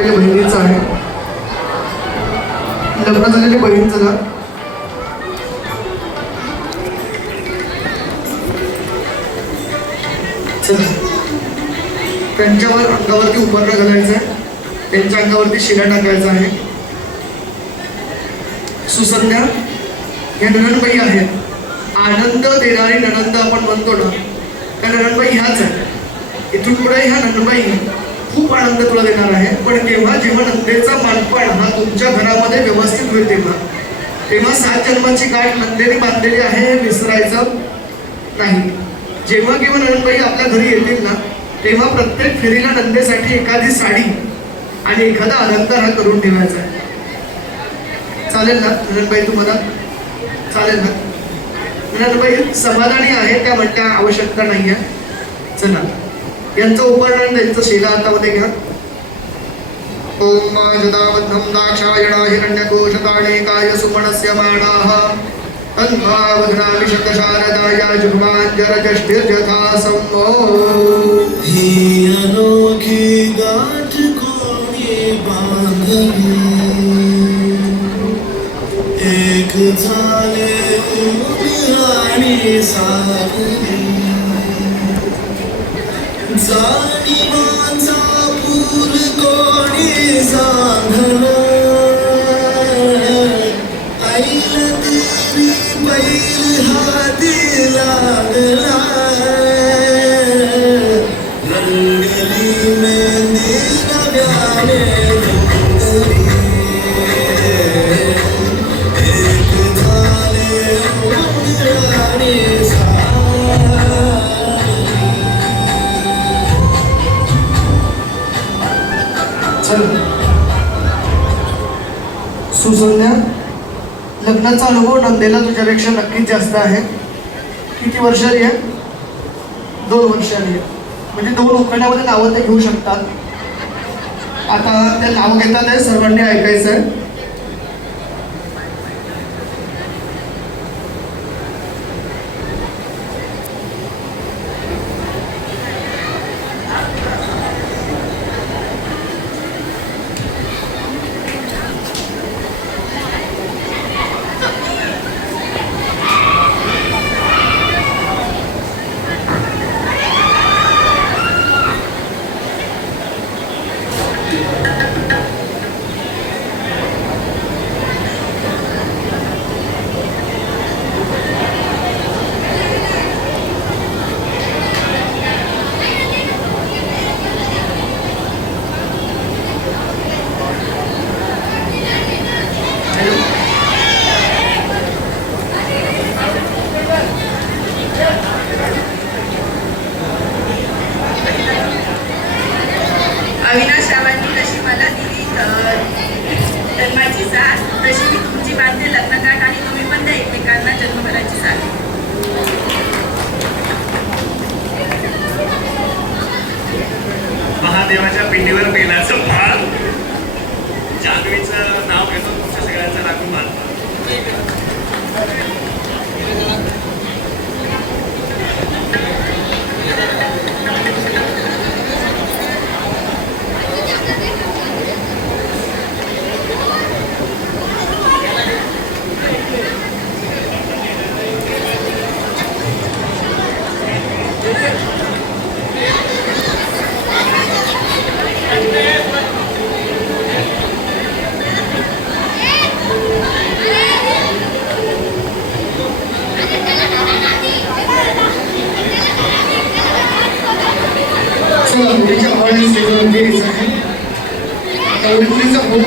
पहिले बहिणीचं आहे. लग्न झालेली बहीणचं ना त्यांच्यावर अंगावरती उपरणं घालायचं आहे, त्यांच्या अंगावरती शिरा टाकायचा आहे. सुसंध्या ह्या नणंदबाई आहेत. आनंद देणारी नणंद आपण म्हणतो ना, त्या नणंदबाई ह्याच आहे. इथून पुढे ह्या नणंदबाई खूप आनंद तुला देणार आहे. पण जेव्हा नंदेचा मानपण हा तुमच्या घरामध्ये व्यवस्थित होईल तेव्हा 7 जन्माची गाठ नंदेने बांधलेली आहे हे विसरायचं नाही. जेव्हा नणंदबाई आपल्या घरी येतील ना, तेव्हा प्रत्येक फेरीला नंदेसाठी एखादी साडी आणि एखादा अलंकार हा करून ठेवायचा आहे. चालेल ना नणंदबाई, तुम्हाला चालेल ना? नणंदबाई समाधानी आहे, त्या म्हणत्या आवश्यकता नाही आहे. चला, यांचं उपकरण त्यांचं शिला हातामध्ये घ्या. ओम जदावद्धं दाक्षायणा हिरण्यकोशताणेकाय सुमनस्य मानाः तन्भावघ्नामि शतशारदाय जुह्माञ्जरजष्टिर्यथा सम्मो. ही अनोखी गाठ कोणी बांधली, एक झाले आणि सावली, जाणीवाचा पूर कोणी सांगला, आईला तेरी बैल हाती लागला, रंगली मेहंदी नव्याने रंगली, एक झाले आणि सुसंध्या, लग्नाचा अनुभव नंदेला तुझ्यापेक्षा नक्कीच जास्त आहे. किती वर्षांनी आहे? 2 वर्षांनी आहे. म्हणजे 2 उखाण्यामध्ये नावं ते घेऊ शकतात. आता ते नाव घेतात आहे, सर्वांनी ऐकायचं आहे. अविनाशावांनी जशी मला दिली जन्माची साथ, तशी मी तुमची बांधते लग्नगाठ आणि तुम्ही पण त्या एकमेकांना जन्मभराची साथ. महादेवाच्या पिंडीवर बेलाचं फाळ, जान्हवीचं नाव घेतो तुमच्या सगळ्यांचं राखून मानतो. मुलीच्या आवडीस घ्यायचं आहे. मुलीचा भाऊ